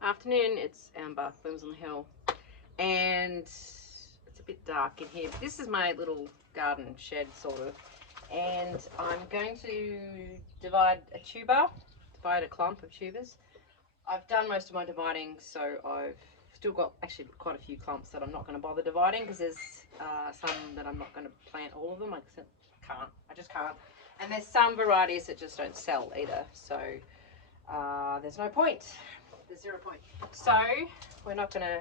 Afternoon, it's Amber, Blooms on the Hill, and it's a bit dark in here, but this is my little garden shed, sort of, and I'm going to divide a clump of tubers. I've done most of my dividing, so I've still got actually quite a few clumps that I'm not going to bother dividing because there's some that I'm not going to plant all of them. I just can't. And there's some varieties that just don't sell either, so there's no point. There's 0 point. So we're not going to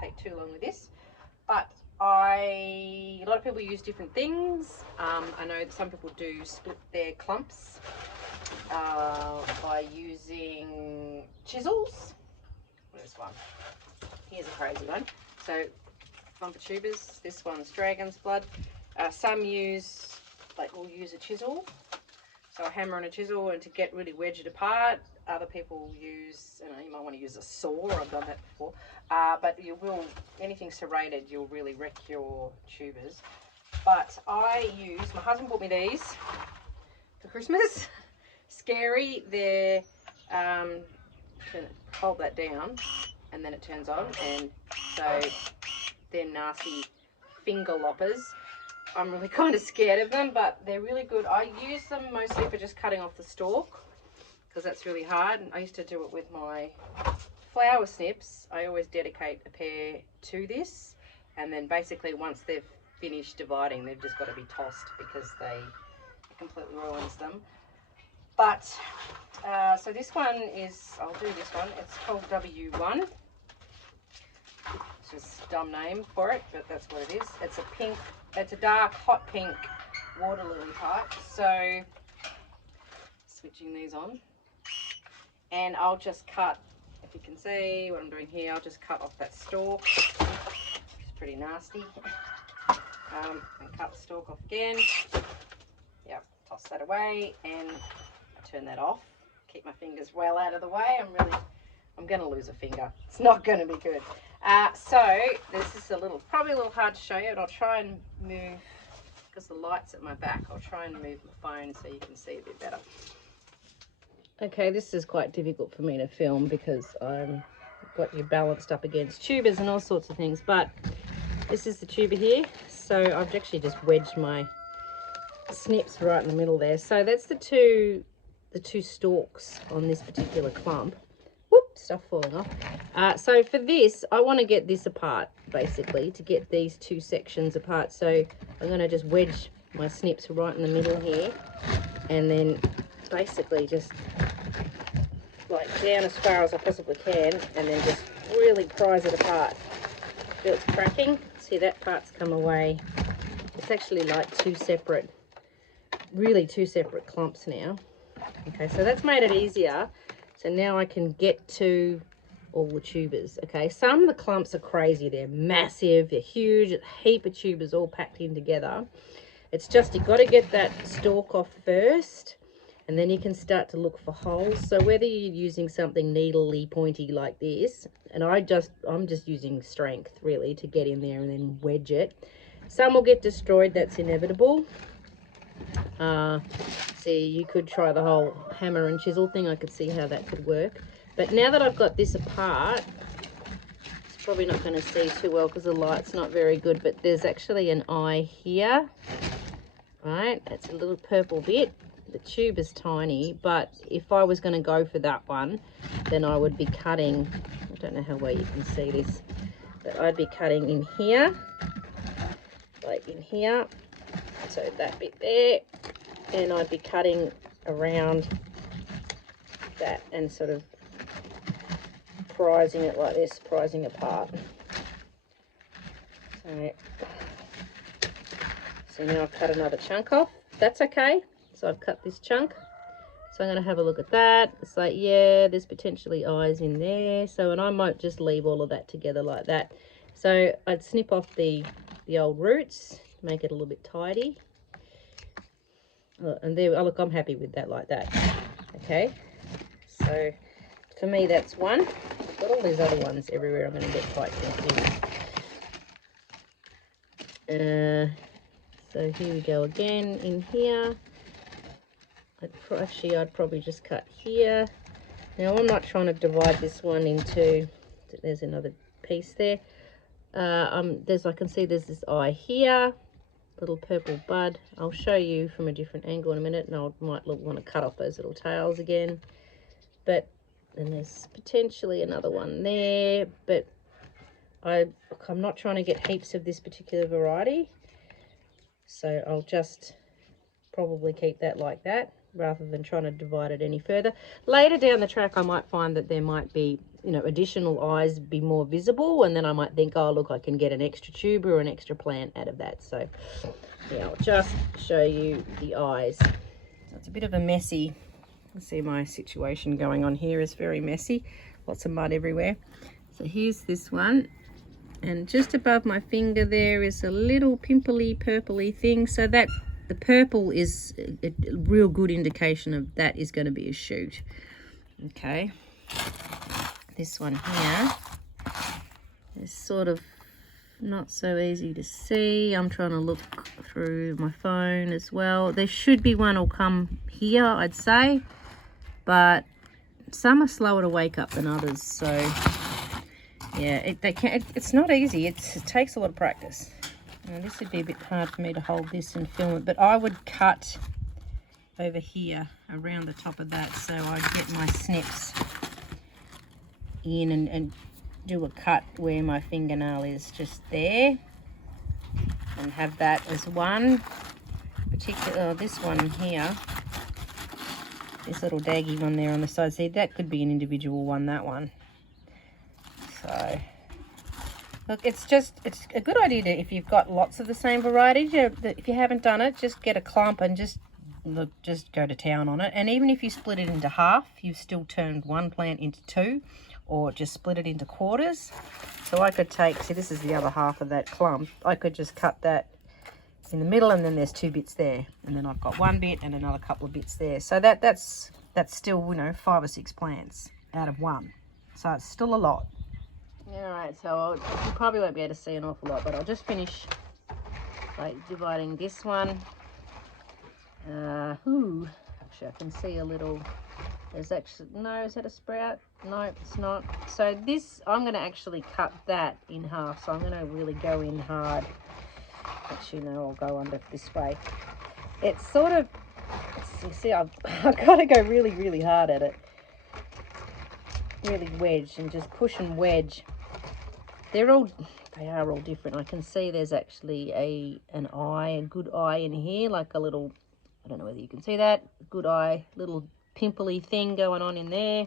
take too long with this, but a lot of people use different things. I know that some people do split their clumps by using chisels. Where's one? Here's a crazy one. So clump of tubers. This one's dragon's blood. Some use, will use a chisel. So a hammer and a chisel, and to get really wedge it apart. Other people use, you might want to use a saw. I've done that before. But anything serrated, you'll really wreck your tubers. But my husband bought me these for Christmas. Scary. They're, hold that down and then it turns on. And so they're nasty finger loppers. I'm really kind of scared of them, but they're really good. I use them mostly for just cutting off the stalk because that's really hard. I used to do it with my flower snips. I always dedicate a pair to this, and then basically once they've finished dividing, they've just got to be tossed because it completely ruins them. But so this one is, I'll do this one. It's called W1. It's just a dumb name for it, but that's what it is. It's a pink. It's a dark hot pink water lily type. So switching these on, and I'll just cut, if you can see what I'm doing here, I'll just cut off that stalk. It's pretty nasty. And cut the stalk off again. Yep, toss that away, and I turn that off. Keep my fingers well out of the way. I'm going to lose a finger. It's not going to be good. So this is probably a little hard to show you, and I'll try and move, because the light's at my back, I'll try and move my phone so you can see a bit better. Okay, this is quite difficult for me to film because I've got you balanced up against tubers and all sorts of things, but this is the tuber here. So I've actually just wedged my snips right in the middle there. So that's the two stalks on this particular clump. Stuff falling off. So for this, I want to get this apart, basically, to get these two sections apart. So I'm going to just wedge my snips right in the middle here, and then basically just down as far as I possibly can, and then just really prise it apart. Feel it's cracking. See, that part's come away. It's actually like two separate clumps now. Okay, so that's made it easier. So now I can get to all the tubers. Okay, some of the clumps are crazy. They're massive, they're huge, a heap of tubers all packed in together. It's just, you've got to get that stalk off first, and then you can start to look for holes. So whether you're using something needly pointy like this, and I'm just using strength really to get in there and then wedge it. Some will get destroyed, that's inevitable. See, you could try the whole hammer and chisel thing. I could see how that could work. But now that I've got this apart, it's probably not going to see too well because the light's not very good, but there's actually an eye here, right? It's a little purple bit. The tube is tiny, but if I was going to go for that one, then I would be cutting, I don't know how well you can see this, but I'd be cutting in here, like in here, so that bit there, and I'd be cutting around that and sort of prising it like this, prising apart. So now I've cut another chunk off. That's okay. So I've cut this chunk. So I'm going to have a look at that. It's like, yeah, there's potentially eyes in there. So, and I might just leave all of that together like that. So I'd snip off the old roots, make it a little bit tidy. And there, oh look, I'm happy with that like that. Okay, so for me that's one. I've got all these other ones everywhere. I'm going to get quite confused. So here we go again in here. I'd probably just cut here Now I'm not trying to divide this one into, there's another piece there. I can see there's this eye here, little purple bud. I'll show you from a different angle in a minute, and I might want to cut off those little tails again. But then there's potentially another one there, but I'm not trying to get heaps of this particular variety, so I'll just probably keep that like that rather than trying to divide it any further. Later down the track I might find that there might be, you know, additional eyes be more visible, and then I might think, oh look, I can get an extra tuber or an extra plant out of that. So yeah, I'll just show you the eyes. So it's a bit of a messy, you see my situation going on here is very messy, lots of mud everywhere. So here's this one, and just above my finger there is a little pimply purpley thing, so that the purple is a real good indication of that is going to be a shoot. Okay, this one here is sort of not so easy to see. I'm trying to look through my phone as well. There should be one will come here, I'd say, but some are slower to wake up than others, so yeah, it's not easy. It takes a lot of practice. Now, this would be a bit hard for me to hold this and film it, but I would cut over here around the top of that, so I'd get my snips in and do a cut where my fingernail is, just there, and have that as one particular. This one here, this little daggy one there on the side, see, that could be an individual one, that one. So look, it's a good idea to, if you've got lots of the same variety, if you haven't done it, just get a clump and just go to town on it. And even if you split it into half, you've still turned one plant into two, or just split it into quarters. So I could take, see, this is the other half of that clump. I could just cut that in the middle, and then there's two bits there, and then I've got one bit and another couple of bits there. So that's still, you know, 5 or 6 plants out of one. So it's still a lot. Alright, so you probably won't be able to see an awful lot, but I'll just finish by dividing this one. Actually I can see a little, there's actually, no, is that a sprout? No, it's not. So this, I'm going to actually cut that in half, so I'm going to really go in hard. Actually, no, I'll go under this way. It's sort of, you see, I've got to go really, really hard at it. Really wedge and just push and wedge. They are all different. I can see there's actually a good eye in here, like a little, I don't know whether you can see that, good eye, little pimply thing going on in there.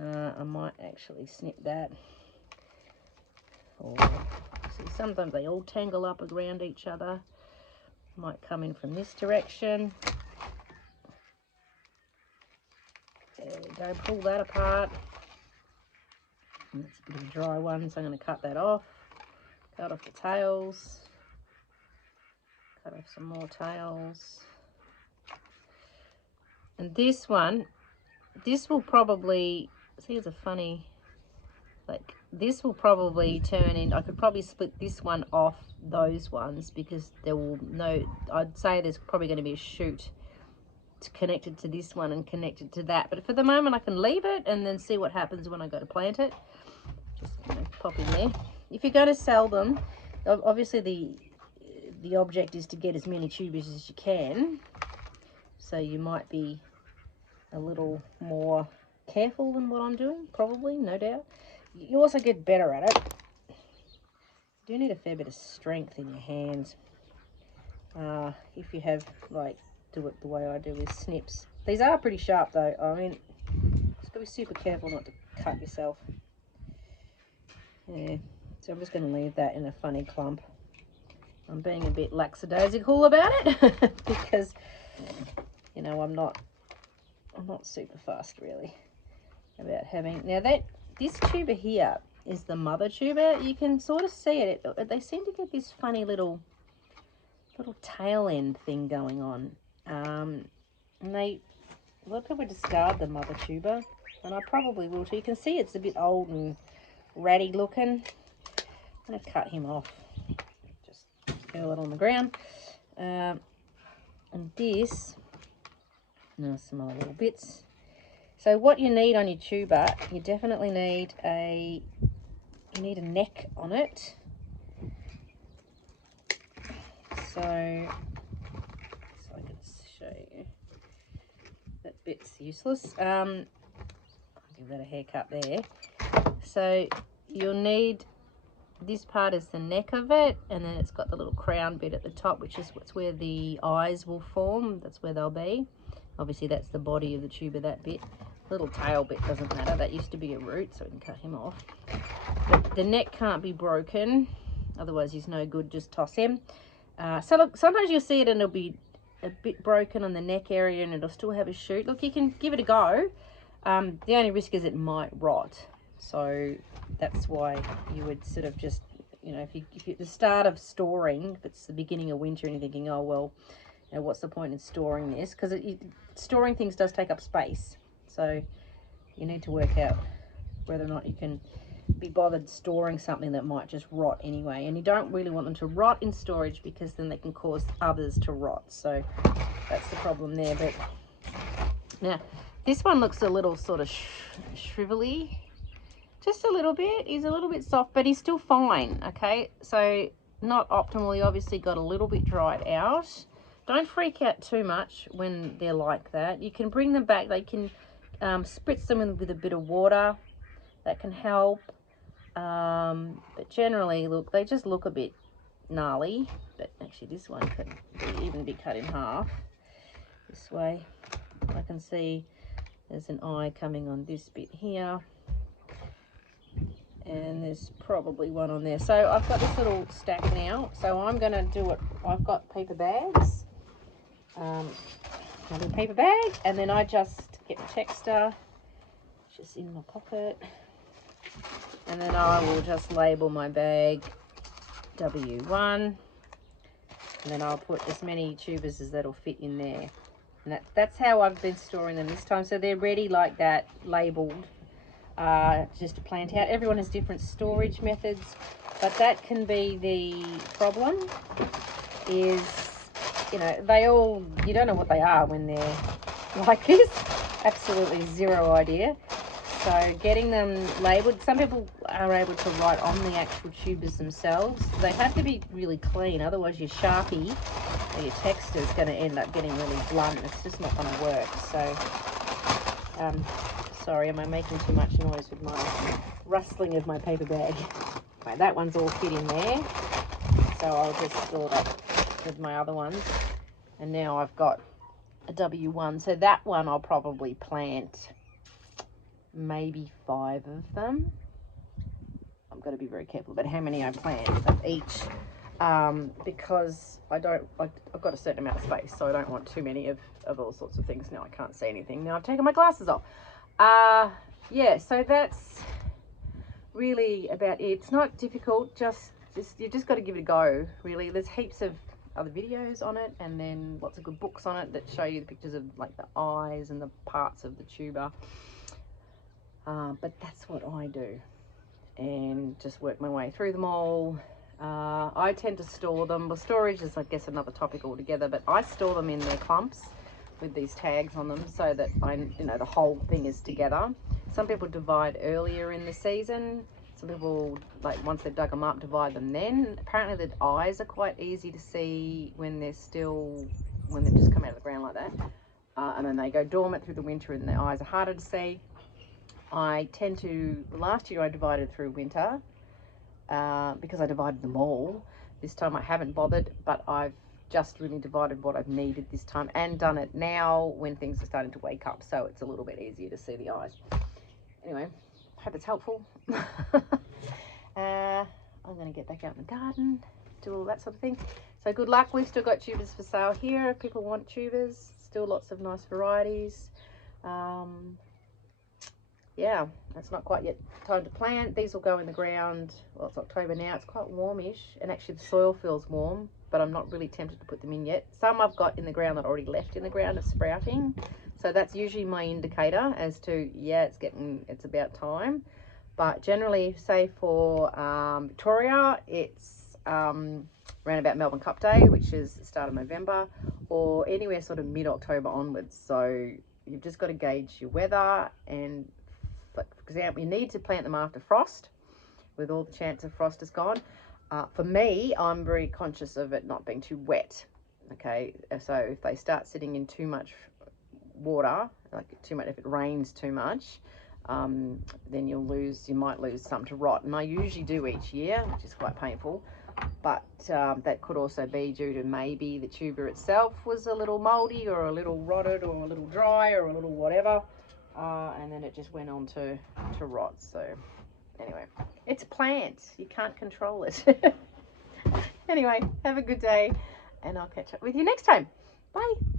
I might actually snip that. Or see, sometimes they all tangle up around each other. Might come in from this direction. There we go, pull that apart. And that's a bit of a dry one, so I'm going to cut that off. Cut off the tails. Cut off some more tails. And this one, this will probably, see, it's a funny, like, this will probably turn in, I could probably split this one off those ones, because there will I'd say there's probably going to be a shoot connected to this one and connected to that. But for the moment I can leave it and then see what happens when I go to plant it. Just, you know, pop in there. If you're going to sell them, obviously the object is to get as many tubers as you can, so you might be a little more careful than what I'm doing, probably, no doubt. You also get better at it. You do need a fair bit of strength in your hands. If you have, like, do it the way I do with snips. These are pretty sharp though. I mean, just gotta be super careful not to cut yourself. Yeah, so I'm just going to leave that in a funny clump. I'm being a bit lackadaisical about it because, you know, I'm not super fast really about having. Now this tuber here is the mother tuber. You can sort of see it. They seem to get this funny little tail end thing going on. And a lot of people discard the mother tuber, and I probably will too. You can see it's a bit old and ratty looking. I'm going to cut him off. Just curl it on the ground. And this, now some other little bits. So what you need on your tuber, you definitely need a neck on it. So I can show you. That bit's useless. I'll give that a haircut there. So you'll need, this part is the neck of it, and then it's got the little crown bit at the top, which is where the eyes will form. That's where they'll be. Obviously that's the body of the tuber, that bit. Little tail bit doesn't matter, that used to be a root, so we can cut him off. But the neck can't be broken, otherwise he's no good, just toss him. So look, sometimes you'll see it and it'll be a bit broken on the neck area and it'll still have a shoot. Look, you can give it a go. The only risk is it might rot. So that's why you would sort of just, you know, if you at the start of storing, if it's the beginning of winter and you're thinking, oh, well, you know, what's the point in storing this? Because storing things does take up space. So you need to work out whether or not you can be bothered storing something that might just rot anyway. And you don't really want them to rot in storage because then they can cause others to rot. So that's the problem there. But now this one looks a little sort of shrivelly, just a little bit. He's a little bit soft, but he's still fine. Okay, so not optimally, obviously got a little bit dried out. Don't freak out too much when they're like that. You can bring them back. They can spritz them with a bit of water. That can help. But generally, look, they just look a bit gnarly. But actually this one could even be cut in half this way. I can see there's an eye coming on this bit here, and there's probably one on there. So I've got this little stack now, so I'm going to do it. I've got paper bags, another paper bag, and then I just get the texter just in my pocket, and then I will just label my bag W1, and then I'll put as many tubers as that'll fit in there. And that's how I've been storing them this time. So they're ready like that, labelled, just to plant out. Everyone has different storage methods, but that can be the problem, is, you know, they all, you don't know what they are when they're like this. Absolutely zero idea. So getting them labelled, some people are able to write on the actual tubers themselves. They have to be really clean, otherwise your Sharpie or your texter is going to end up getting really blunt. It's just not going to work. So, sorry, am I making too much noise with my rustling of my paper bag? Right, that one's all fit in there. So I'll just store that with my other ones. And now I've got a W1. So that one I'll probably plant maybe 5 of them. I've got to be very careful about how many I plant of each, because I've got a certain amount of space, so I don't want too many of all sorts of things. Now I can't see anything. Now I've taken my glasses off. Yeah, so that's really about it. It's not difficult, you just got to give it a go, really. There's heaps of other videos on it, and then lots of good books on it that show you the pictures of like the eyes and the parts of the tuber. But that's what I do, and just work my way through them all. I tend to store them. Well, storage is, I guess, another topic altogether, but I store them in their clumps with these tags on them so that the whole thing is together. Some people divide earlier in the season. Some people, like, once they've dug them up, divide them then. Apparently the eyes are quite easy to see when they've just come out of the ground like that. And then they go dormant through the winter and the eyes are harder to see. I tend to, last year I divided through winter because I divided them all. This time I haven't bothered, but I've just really divided what I've needed this time and done it now when things are starting to wake up, so it's a little bit easier to see the eyes. Anyway, I hope it's helpful. I'm going to get back out in the garden, do all that sort of thing. So good luck. We've still got tubers for sale here if people want tubers. Still lots of nice varieties. Yeah, it's not quite yet time to plant. These will go in the ground. Well, it's October now. It's quite warmish, and actually the soil feels warm, but I'm not really tempted to put them in yet. Some I've got in the ground that already left in the ground are sprouting, so that's usually my indicator as to, yeah, it's about time. But generally, say for Victoria, it's around about Melbourne Cup Day, which is the start of November, or anywhere sort of mid-October onwards. So you've just got to gauge your weather. And for example, you need to plant them after frost, with all the chance of frost is gone. For me, I'm very conscious of it not being too wet. Okay, so if they start sitting in too much water, like too much, if it rains too much, then you might lose some to rot. And I usually do each year, which is quite painful. But that could also be due to maybe the tuber itself was a little moldy or a little rotted or a little dry or a little whatever. And then it just went on to rot. So anyway, it's a plant. You can't control it. Anyway, have a good day, and I'll catch up with you next time. Bye.